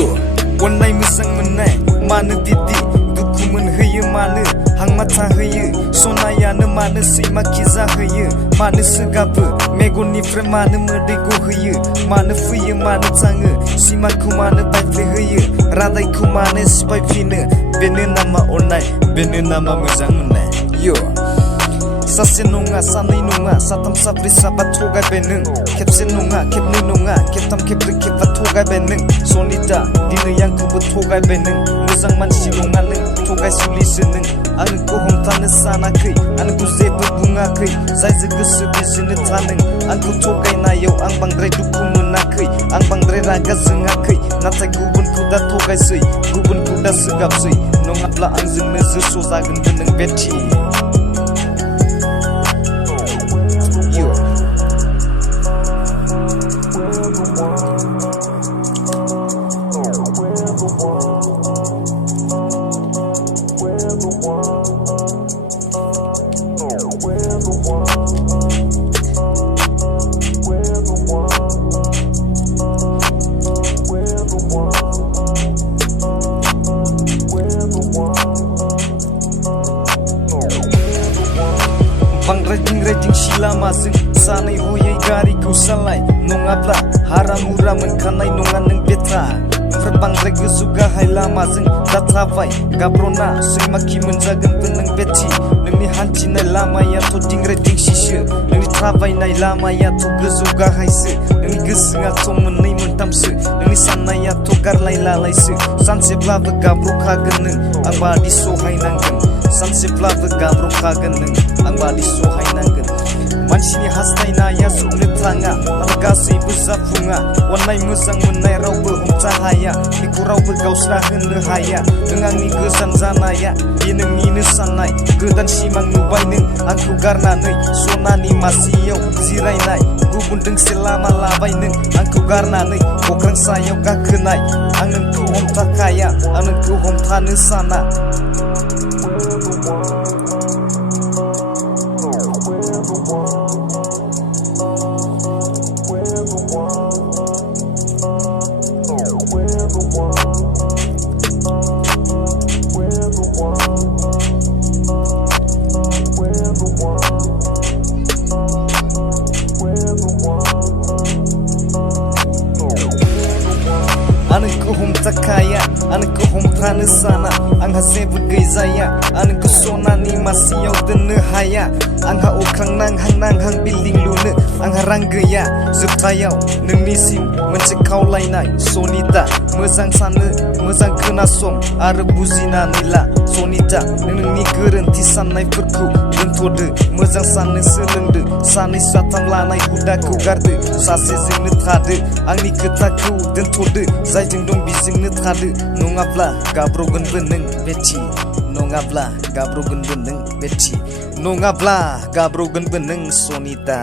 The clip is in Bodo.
Yo, अननाय मोजां मोननाय मानो बिदि दुखु मोनहोयो मानो हांमाथा होयो सनायानो मानो सैमा खिजा होयो मानो सोगाबो मेगननिफ्राय मानो मोदै गहोयो मानो फैयो मानो थाङो सिमाखौ मानो बायफ्लेहोयो रादायखौ मानो सिफायफिनो बेनो नामा अननाय बेनो नामा मोजां मोननाय Yo सासे नङा सानै नङा साथाम साब्रै साबा थगायबाय नों खेबसे नङा खेबनै नङा खेबथाम खेबब्रै खेबबा थगायबाय नों सनिता दिनै आंखौबो थगायबाय नों मोजां मानसि नङा नों थगायसुलिसो नों आंखौ हमथानो सानाखै आंखौ जेबो बुङाखै जायजों गोसो बेजोंनो था नों आंखौ थगायनायाव आं बांद्राय दुखु मोनाखै आं बांद्राय रागा जोङाखै नाथाय गुबुनखौ दा थगायसै गुबुनखौ दा सोगाबसै नङाब्ला आंजोंनो जोस' जागोनबो नों बेथि बांद्राय दिंग्रायदिं लामाजों सानै हयै गारिखौ सालाय नङाब्ला हाराम हुरा मोनखानाय नङा नों बेथा ओमफ्राय बांद्राय गोजौ गाहाय लामाजों दा थाबाय गाब्र'ना सैमाखि मोनजागोनबो नों बेथि नोंनि हान्थिनाय लामायाथ' दिंग्रायदिंसिसो नोंनि थाबायनाय लामायाथ' गोजौ गाहायसो नोंनि गोसोआथ' मोननै मोनथामसो नोंनि साननायाथ' गारलाय लालायसो सानसेब्लाबो गाब्र'खागोन नों आं बादि सहायनांगोन सानसेब्लाबो गाब्र'खागोन नों आं बादि सहायनांगोन मानसिनि हास्थायनाया जोबनो थाङा आरो गासैबो जाफुङा अननाय मोजां मोननाय रावबो हमथा हाया बेखौ रावबो गावस्रा होनो हाया नों आंनि गोजान जानाया बे नोंनिनो साननाय गोदान सिमां नुबाय नों आंखौ गारनानै सनानि मासियाव जिरायनाय गुबुन दोंसे लामा लाबाय नों आंखौ गारनानै अख्रां सायाव गाखोनाय आं नोंखौ हमथाखाया आं नोंखौ हमथानो साना आंखौ हमथाखाया आंखौ हमथानो साना आंहा जेबो गैजाया आंखौ सनानि मासियाव दोननो हाया आंहा अख्रां नांहां बिल्डिं लुनो आंहा रां गैया जोबथायाव नोंनिसिम मोनसे खावलायनाय सनिता मोजां सानो मोजां खोनासं आरो बुजिनानै ला सनिता नोंनि गोरोन्थि साननायफोरखौ दोनथ'दो मोजां साननो सोलोंदो सानै साथाम लानाय हुदाखौ गारदो सासेजोंनो थादो आंनि खोथाखौ दोनथ'दो जायजों दं बेजोंनो थादो नङाब्ला गाब्र'गोनबो नों बेथि नङाब्ला गाब्र'गोनबो नों बेथि नङाब्ला गाब्र'गोनबो नों सनिता